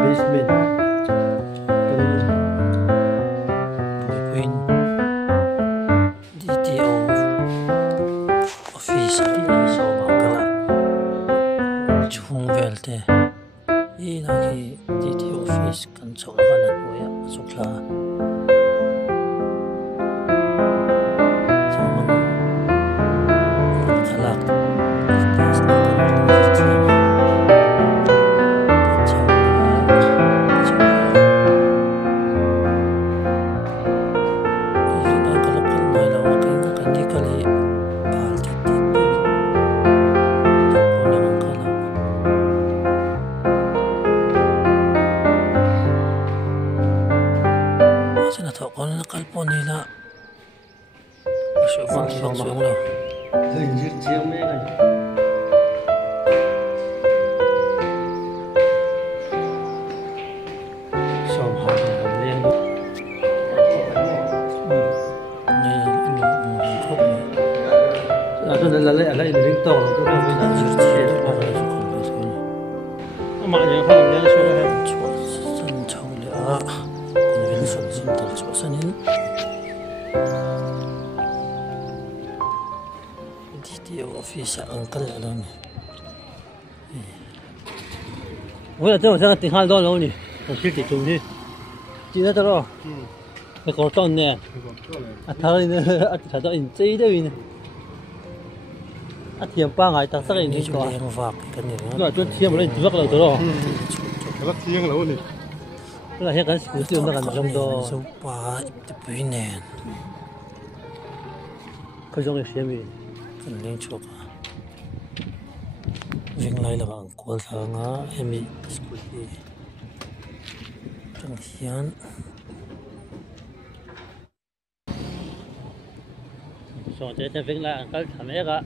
basement Puin DTO office so bakala chung velte I lagi DTO office kan chawla kana hoya sukla chaman khalak Kung nakalpo nila Masyumang lang hình như chiếu mấy này sòng hòn liên cho nên là lấy đến tổ tôi đang bây giờ mà những hàng nhớ số là sân châu lửa còn viên sân sân tờ chỗ sân hin DTO office uncle ở đâu nhỉ bây giờ tôi đang tìm hai đôi lâu nhỉ còn chưa tìm chung đi chỉ là đó cái cổ tròn nè thay nữa thay đó in chơi đấy nè thiềm ba ngày ta xác định đi có chung vạc cái này rồi tôi thiềm lên vắt là đó rất thiêng lâu nè là hiện cái sự tiêu nó gần trong đó số ba tập pin nè cái giống cái xe gì cần lên chuột viên lại là bạn của thằng á em bị trong hiến rồi để viên lại cái thằng ấy cả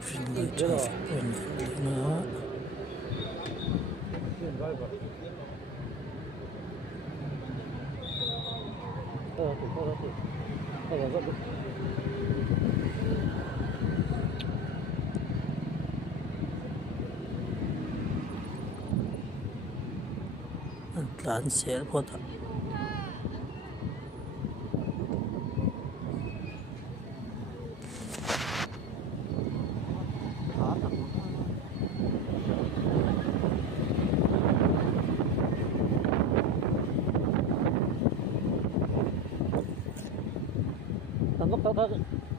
viên lại cho viên nữa lan xe po ta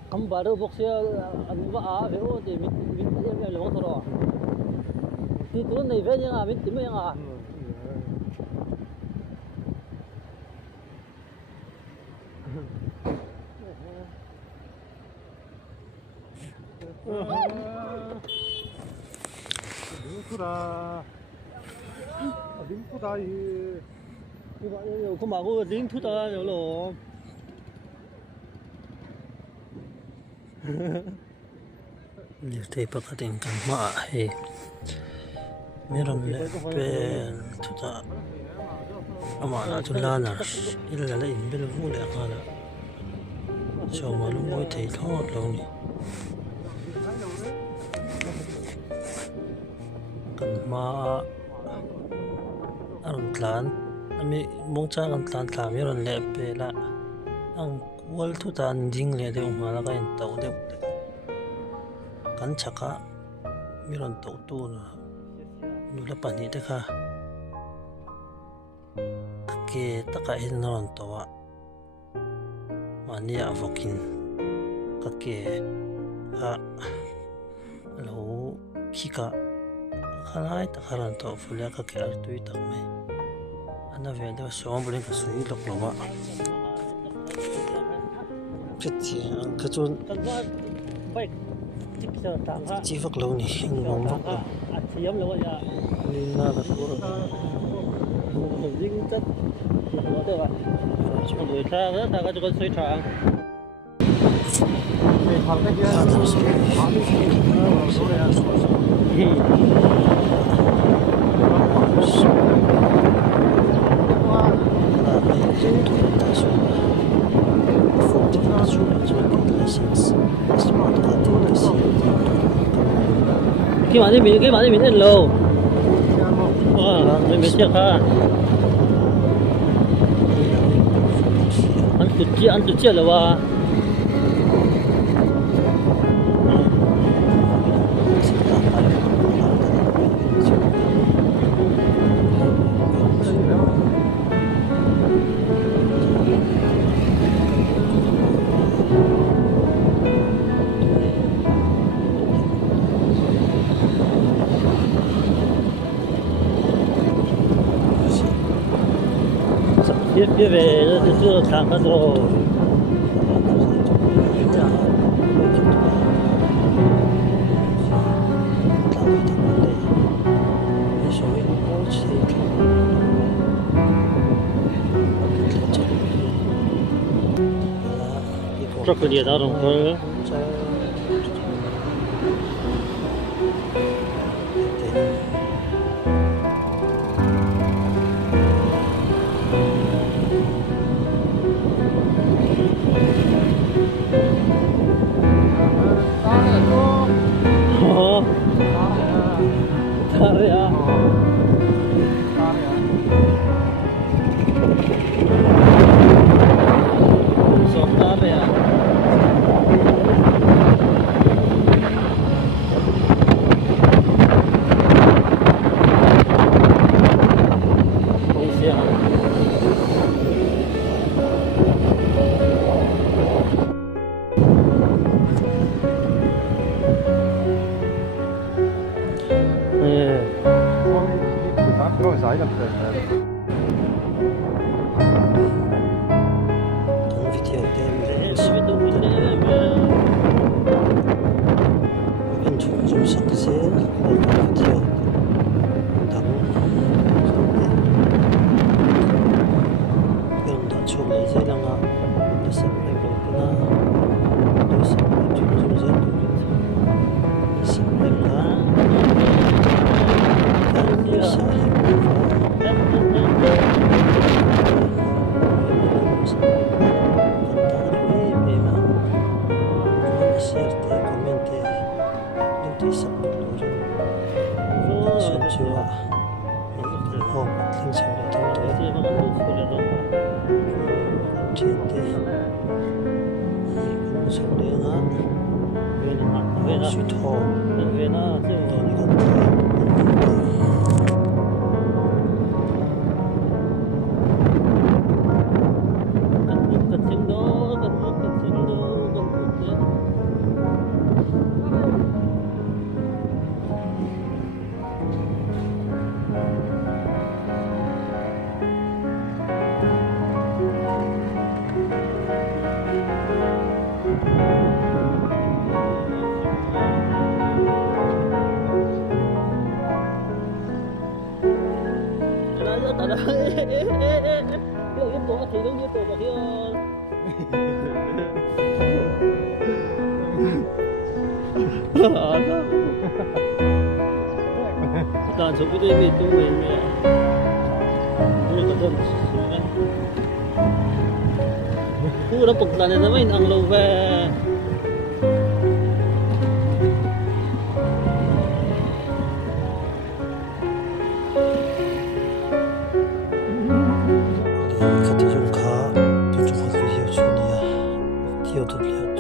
kamu baru boxnya anu ba vero de mit em lo toro ti tu nei ve yang mit tim yang 림프다 이 이거 그 말고 링투다 여로 liều tay pakatin kan ma he meron le pen tuta ama na tulana illa la in bel fu le qala so malu moi thei thot lo ni kan ma ang tlan ami mong cha kan tlan tla meron le pe la ang wal tuta ding le de ma la kain tau de kan chaka miron to tu na nula pani te kha ke taka in non to wa mani avokin ka ke a lo khika khanai ta kharan to fulia ka ke artui tak me ana ve de so bulin ka sui lok lo wa chiti ka chun chỉ vật lâu nhỉ ngon vật lâu thiếm luôn ya nên là số rồi dính chất của được ạ người ta rất là có suy thoảng Hãy subscribe cho kênh Ghiền Mì Gõ để không bỏ lỡ những video hấp dẫn cái mà đi mình lên lầu mình chưa khá ăn tụt chia là wa phía về chưa thẳng hết rồi rất là nhiều đó đồng thời Rồi giải làm được. Đàn số cái mình tụi mình có thân cú đã bục là nó mới ăn lâu về Kati yung ka, tunjuk ko video chunia, video tu lihat.